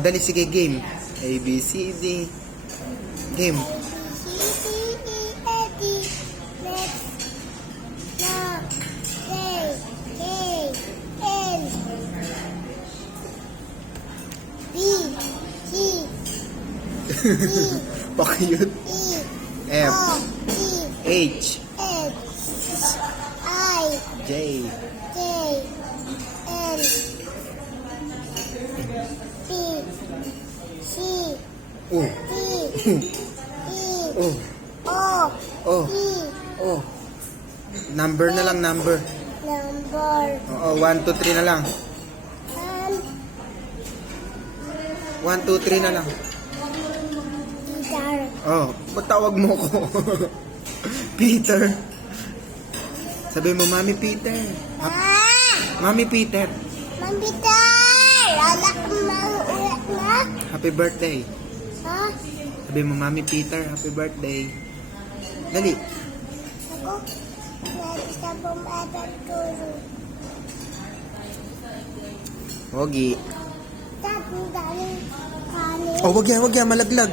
Dali, sige, game. A, B, C, D. Game. Pakiyot. F. H. J. Oh. Oh. Number na lang, number. Oo, 1, 2, 3 na lang. 1, 2, 3 na lang. Oh, patawag mo ko. Peter. Sabi mo, Mami Peter. Mami Peter. Mami Peter! Anak mo ulat na? Happy birthday. Ha? Sabi mo, Mami Peter, happy birthday. Dali. Ako, nagis na bumatag turo. Pogi. Tapos galing kanin. Oh, wag yan, malaglag.